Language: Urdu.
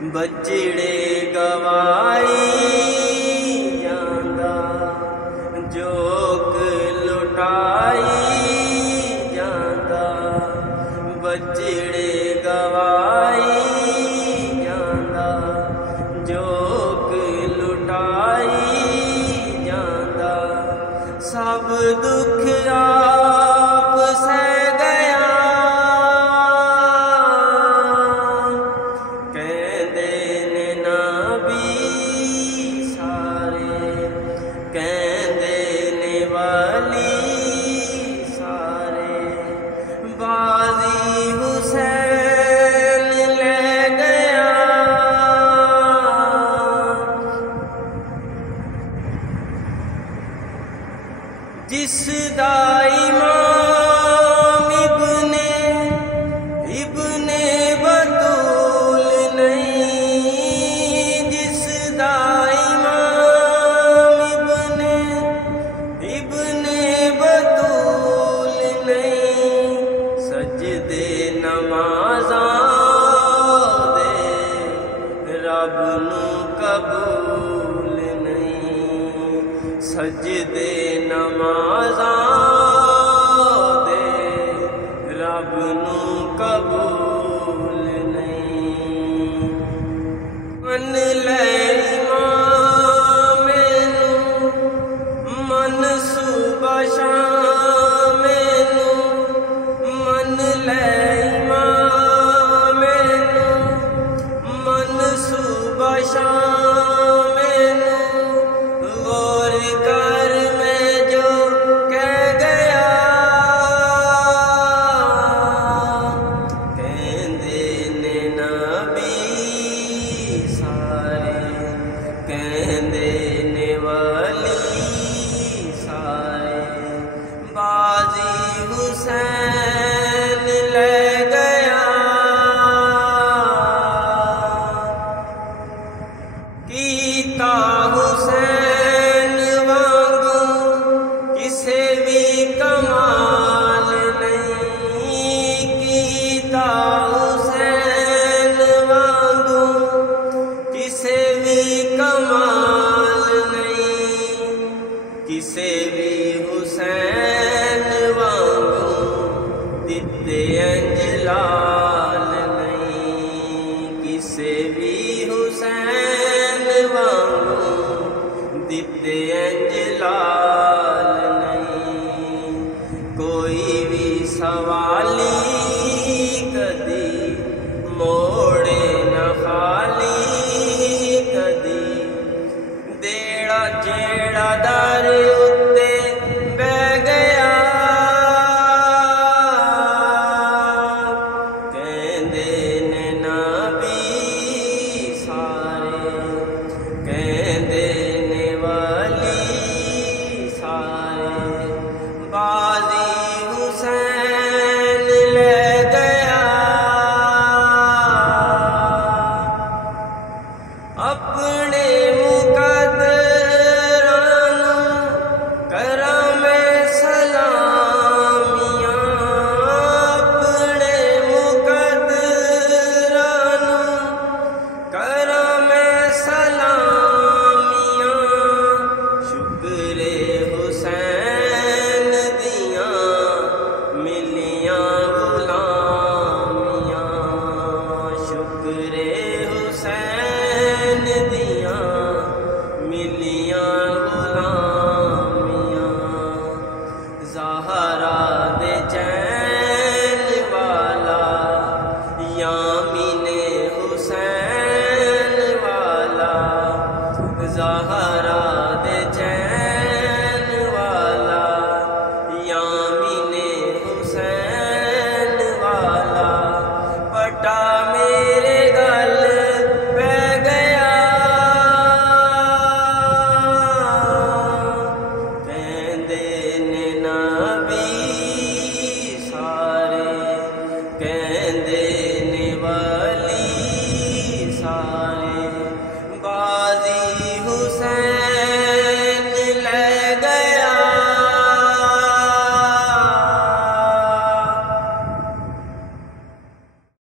بچڑے گوائی جاندا جوگ لٹائی جاندا بچڑے گوائی جاندا جوگ لٹائی جاندا سب دکھ آپ سہ گیا کہندے نے نبی سارے کہندے نے ولی سارے بازی حسین لے گیا جس دا امام ابن بطول نہیں جس دا امام ابن بطول نہیں سجدے نمازاں دے رب نو قبول نہیں سجدے نمازاں دے رب نو قبول نہیں من لے امام نو منصوبہ شام نو من لے امام نو منصوبہ شام نو غور کر میں جو کہہ گیا کہندے نے نبی سارے کہندے نے ولی سارے بازی حسین لے گیا کیتا حسین وانگوں کسے بھی کمال نہیں کیتا حسین وانگوں کسے بھی کمال نہیں کسے بھی حسین وانگوں دتے انجلال نہیں کسے بھی حسین وانگوں دتے